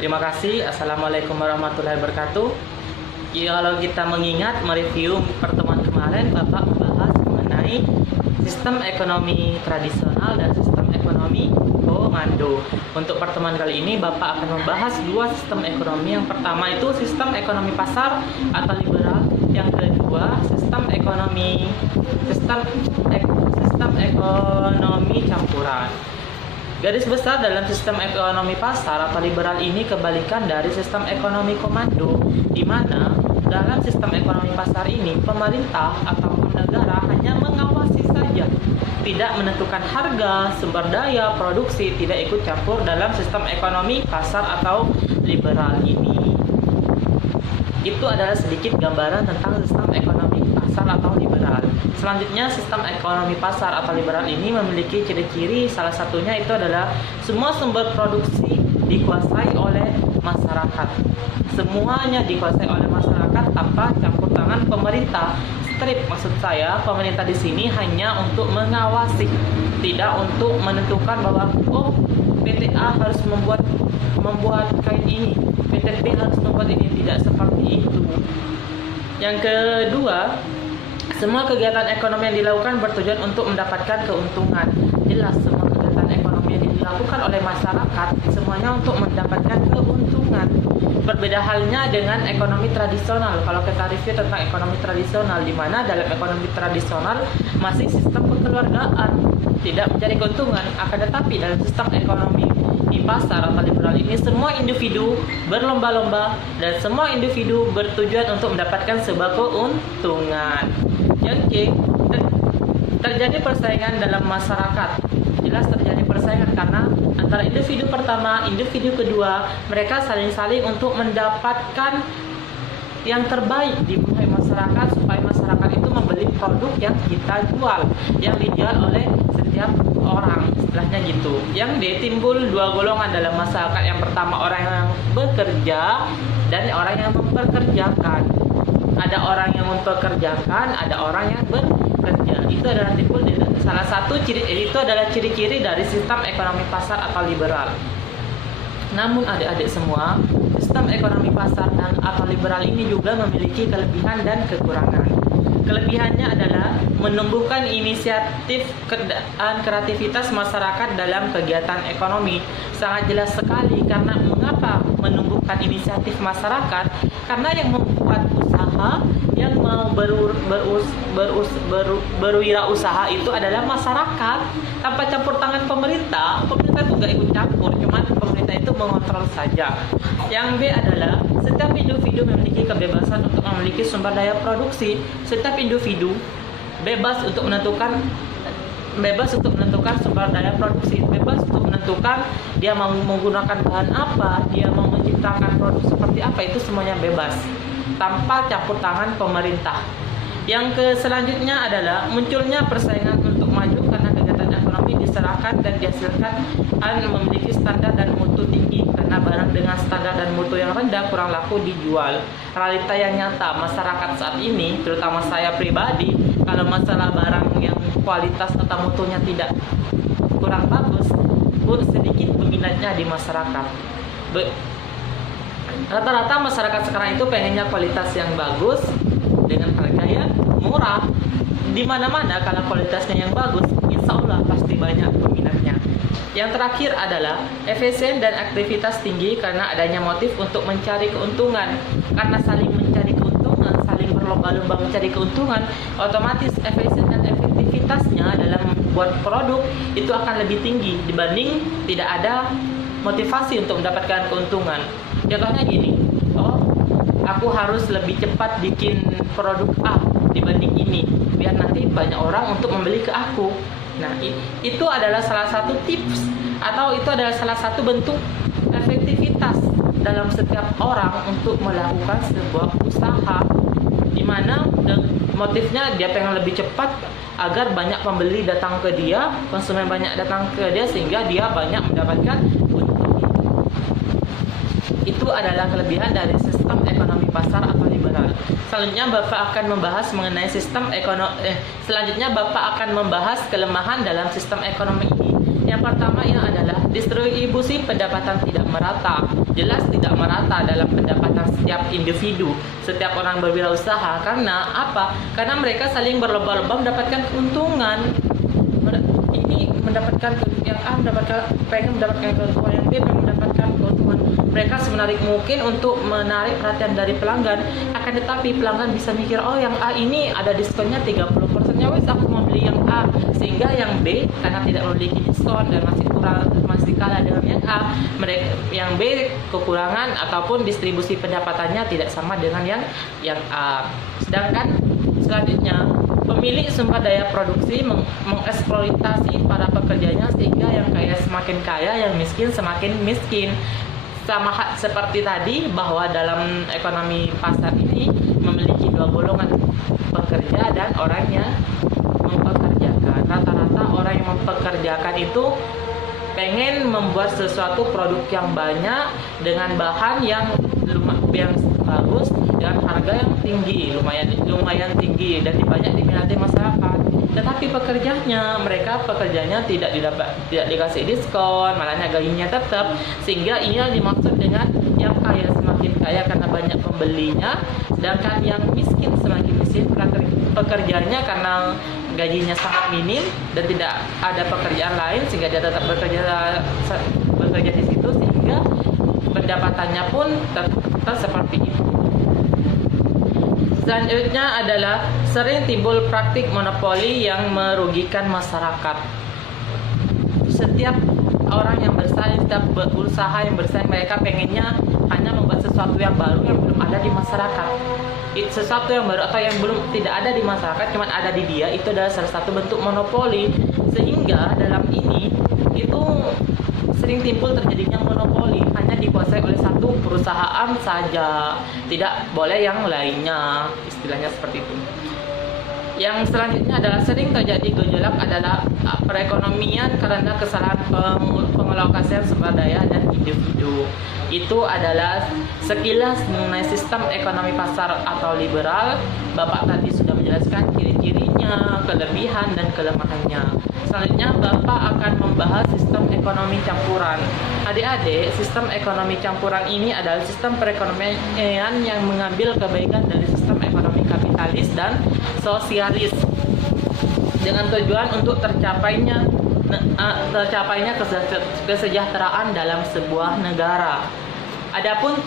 Terima kasih. Assalamualaikum warahmatullahi wabarakatuh. Ya, kalau kita mengingat mereview pertemuan kemarin, Bapak membahas mengenai sistem ekonomi tradisional dan sistem ekonomi komando. Untuk pertemuan kali ini, Bapak akan membahas dua sistem ekonomi. Yang pertama itu sistem ekonomi pasar atau liberal. Yang kedua, sistem ekonomi campuran. Garis besar dalam sistem ekonomi pasar atau liberal ini kebalikan dari sistem ekonomi komando, di mana dalam sistem ekonomi pasar ini pemerintah ataupun negara hanya mengawasi saja, tidak menentukan harga, sumber daya, produksi, tidak ikut campur dalam sistem ekonomi pasar atau liberal ini. Itu adalah sedikit gambaran tentang sistem ekonomi pasar atau liberal. Selanjutnya, sistem ekonomi pasar atau liberal ini memiliki ciri-ciri, salah satunya itu adalah semua sumber produksi dikuasai oleh masyarakat. Semuanya dikuasai oleh masyarakat tanpa campur tangan pemerintah. Strip, maksud saya, pemerintah di sini hanya untuk mengawasi, tidak untuk menentukan bahwa PT A harus membuat kain ini, PT B harus membuat ini, tidak seperti itu. Yang kedua, semua kegiatan ekonomi yang dilakukan bertujuan untuk mendapatkan keuntungan. Jelas, semua kegiatan ekonomi yang dilakukan oleh masyarakat semuanya untuk mendapatkan keuntungan. Berbeda halnya dengan ekonomi tradisional. Kalau kita review tentang ekonomi tradisional, di mana dalam ekonomi tradisional masih sistem kekeluargaan, tidak mencari keuntungan. Akan tetapi dalam sistem ekonomi di pasar atau liberal ini, semua individu berlomba-lomba dan semua individu bertujuan untuk mendapatkan sebuah keuntungan. Yang C, terjadi persaingan dalam masyarakat. Jelas terjadi persaingan karena antara individu pertama, individu kedua, mereka saling-saling untuk mendapatkan yang terbaik di masyarakat, supaya masyarakat itu membeli produk yang kita jual, yang dijual oleh setiap orang, istilahnya gitu. Yang D, timbul dua golongan dalam masyarakat. Yang pertama, orang yang bekerja dan orang yang mempekerjakan. Ada orang yang mempekerjakan, ada orang yang bekerja. Itu adalah timbul salah satu ciri-ciri dari sistem ekonomi pasar atau liberal. Namun adik-adik semua, sistem ekonomi pasar dan atau liberal ini juga memiliki kelebihan dan kekurangan. Kelebihannya adalah menumbuhkan inisiatif dan kreativitas masyarakat dalam kegiatan ekonomi. Sangat jelas sekali, karena mengapa menumbuhkan inisiatif masyarakat? Karena yang membuat usaha, yang mau berwirausaha itu adalah masyarakat, tanpa campur tangan pemerintah. Pemerintah itu nggak ikut campur, cuman pemerintah itu mengontrol saja. Yang B adalah setiap individu memiliki kebebasan untuk memiliki sumber daya produksi. Setiap individu bebas untuk menentukan sumber daya produksi, bebas untuk menentukan dia mau menggunakan bahan apa, dia mau menciptakan produk seperti apa, itu semuanya bebas tanpa campur tangan pemerintah. Yang selanjutnya adalah munculnya persaingan untuk maju karena kegiatan ekonomi diserahkan dan dihasilkan memiliki standar dan mutu tinggi, karena barang dengan standar dan mutu yang rendah kurang laku dijual. Realita yang nyata masyarakat saat ini, terutama saya pribadi, kalau masalah barang yang kualitas atau mutunya tidak kurang bagus, sedikit peminatnya di masyarakat. Rata-rata masyarakat sekarang itu pengennya kualitas yang bagus dengan harga yang murah. Di mana-mana kalau kualitasnya yang bagus, insya Allah pasti banyak peminatnya. Yang terakhir adalah efisien dan aktivitas tinggi karena adanya motif untuk mencari keuntungan. Karena saling mencari keuntungan, saling berlomba-lomba mencari keuntungan, otomatis efisien dan efektivitasnya dalam membuat produk itu akan lebih tinggi dibanding tidak ada motivasi untuk mendapatkan keuntungan. Contohnya gini, aku harus lebih cepat bikin produk A dibanding ini, biar nanti banyak orang untuk membeli ke aku. Nah, itu adalah salah satu tips, atau itu adalah salah satu bentuk efektivitas dalam setiap orang untuk melakukan sebuah usaha, di mana motifnya dia pengen lebih cepat agar banyak pembeli datang ke dia, konsumen banyak datang ke dia, sehingga dia banyak mendapatkan untung. Itu adalah kelebihan dari sistem ekonomi pasar atau liberal. Selanjutnya Bapak akan membahas kelemahan dalam sistem ekonomi ini. Yang pertama yang adalah distribusi pendapatan tidak merata. Jelas tidak merata dalam pendapatan setiap individu, setiap orang berwirausaha. Karena apa? Karena mereka saling berlomba-lomba mendapatkan keuntungan. Ini mendapatkan yang A pengen mendapatkan keuntungan, yang B pengen mendapatkan keuntungan. Mereka semenarik mungkin untuk menarik perhatian dari pelanggan. Akan tetapi pelanggan bisa mikir, oh yang A ini ada diskonnya 30%, ya wes aku mau beli yang A. Sehingga yang B karena tidak memiliki diskon dan masih kalah dengan yang A, yang B kekurangan ataupun distribusi pendapatannya tidak sama dengan yang A. Sedangkan selanjutnya pemilik sumber daya produksi mengeksploitasi para pekerjanya sehingga yang kaya semakin kaya, yang miskin semakin miskin. Sama seperti tadi bahwa dalam ekonomi pasar ini memiliki dua golongan, pekerja dan orang yang mempekerjakan. Rata-rata orang yang mempekerjakan itu pengen membuat sesuatu produk yang banyak dengan bahan yang bagus dengan harga yang tinggi, lumayan tinggi dan banyak diminati masyarakat. Tetapi pekerjanya tidak dikasih diskon, malahnya gajinya tetap, sehingga ini yang dimaksud dengan yang kaya semakin kaya karena banyak pembelinya, sedangkan yang miskin semakin miskin pekerjaannya karena gajinya sangat minim dan tidak ada pekerjaan lain sehingga dia tetap bekerja di situ, sehingga pendapatannya pun tetap seperti itu. Selanjutnya adalah sering timbul praktik monopoli yang merugikan masyarakat. Setiap orang yang bersaing, setiap berusaha yang bersaing, mereka pengennya hanya membuat sesuatu yang baru yang belum ada di masyarakat. Sesuatu yang baru atau yang belum tidak ada di masyarakat, cuma ada di dia, itu adalah salah satu bentuk monopoli. Sehingga dalam ini itu sering timbul terjadinya monopoli, hanya dikuasai oleh satu perusahaan saja, tidak boleh yang lainnya, istilahnya seperti itu. Yang selanjutnya adalah sering terjadi gejolak adalah perekonomian karena kesalahan pengalokasian sumber daya dan individu. Itu adalah sekilas mengenai sistem ekonomi pasar atau liberal. Bapak tadi sudah menjelaskan ciri-cirinya, kelebihan dan kelemahannya. Selanjutnya Bapak akan membahas sistem ekonomi campuran. Adik-adik, sistem ekonomi campuran ini adalah sistem perekonomian yang mengambil kebaikan dari sistem ekonomi kapitalis dan sosialis dengan tujuan untuk tercapainya kesejahteraan dalam sebuah negara. Adapun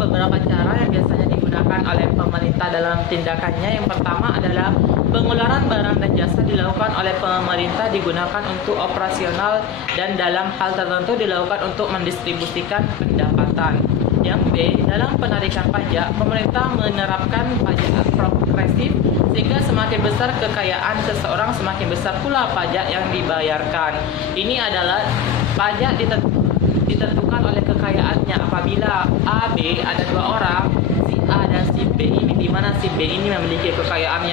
beberapa cara yang biasanya digunakan oleh pemerintah dalam tindakannya. Yang pertama adalah pengeluaran barang dan jasa dilakukan oleh pemerintah digunakan untuk operasional dan dalam hal tertentu dilakukan untuk mendistribusikan pendapatan. Yang B, dalam penarikan pajak, pemerintah menerapkan pajak progresif sehingga semakin besar kekayaan seseorang, semakin besar pula pajak yang dibayarkan. Ini adalah pajak ditentukan oleh kekayaannya. Apabila A, B ada dua orang, si A dan si B ini, di mana si B ini memiliki kekayaan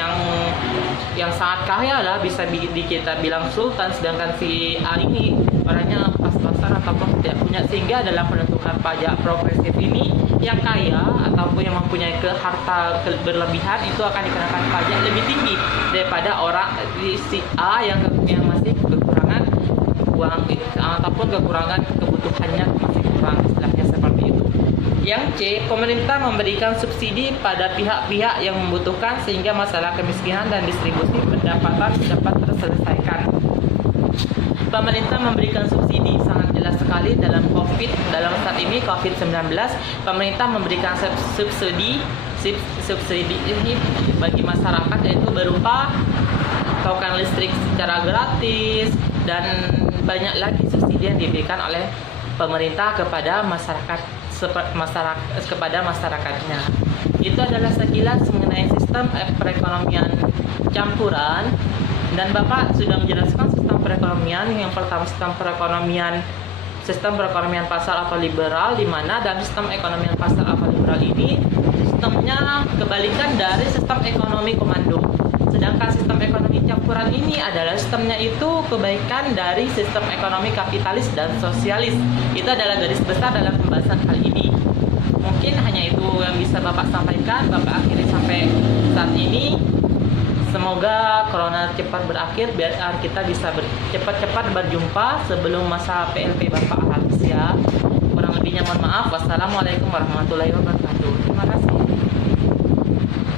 yang sangat kaya lah, bisa kita bilang sultan, sedangkan si A ini orangnya pas-pasan ataupun tidak punya, sehingga dalam penentukan pajak progresif ini yang kaya ataupun yang mempunyai harta berlebihan itu akan dikenakan pajak lebih tinggi daripada orang di si A yang masih kekurangan uang ataupun kekurangan kebutuhannya masih kurang, istilahnya seperti itu. Yang C, pemerintah memberikan subsidi pada pihak-pihak yang membutuhkan sehingga masalah kemiskinan dan distribusi pendapatan dapat terselesaikan. Pemerintah memberikan subsidi sangat jelas sekali dalam saat ini COVID-19. Pemerintah memberikan subsidi ini bagi masyarakat, yaitu berupa token listrik secara gratis dan banyak lagi subsidi yang diberikan oleh pemerintah kepada masyarakatnya. Itu adalah sekilas mengenai sistem perekonomian campuran, dan Bapak sudah menjelaskan sistem perekonomian. Yang pertama sistem perekonomian pasar atau liberal, di mana dalam sistem ekonomi pasar atau liberal ini sistemnya kebalikan dari sistem ekonomi komando. Sedangkan sistem ekonomi campuran ini adalah sistemnya itu kebaikan dari sistem ekonomi kapitalis dan sosialis. Itu adalah garis besar dalam pembahasan kali ini. Mungkin hanya itu yang bisa Bapak sampaikan. Bapak akhiri sampai saat ini. Semoga corona cepat berakhir biar kita bisa cepat-cepat berjumpa sebelum masa PLP Bapak habis ya. Kurang lebihnya mohon maaf. Wassalamualaikum warahmatullahi wabarakatuh. Terima kasih.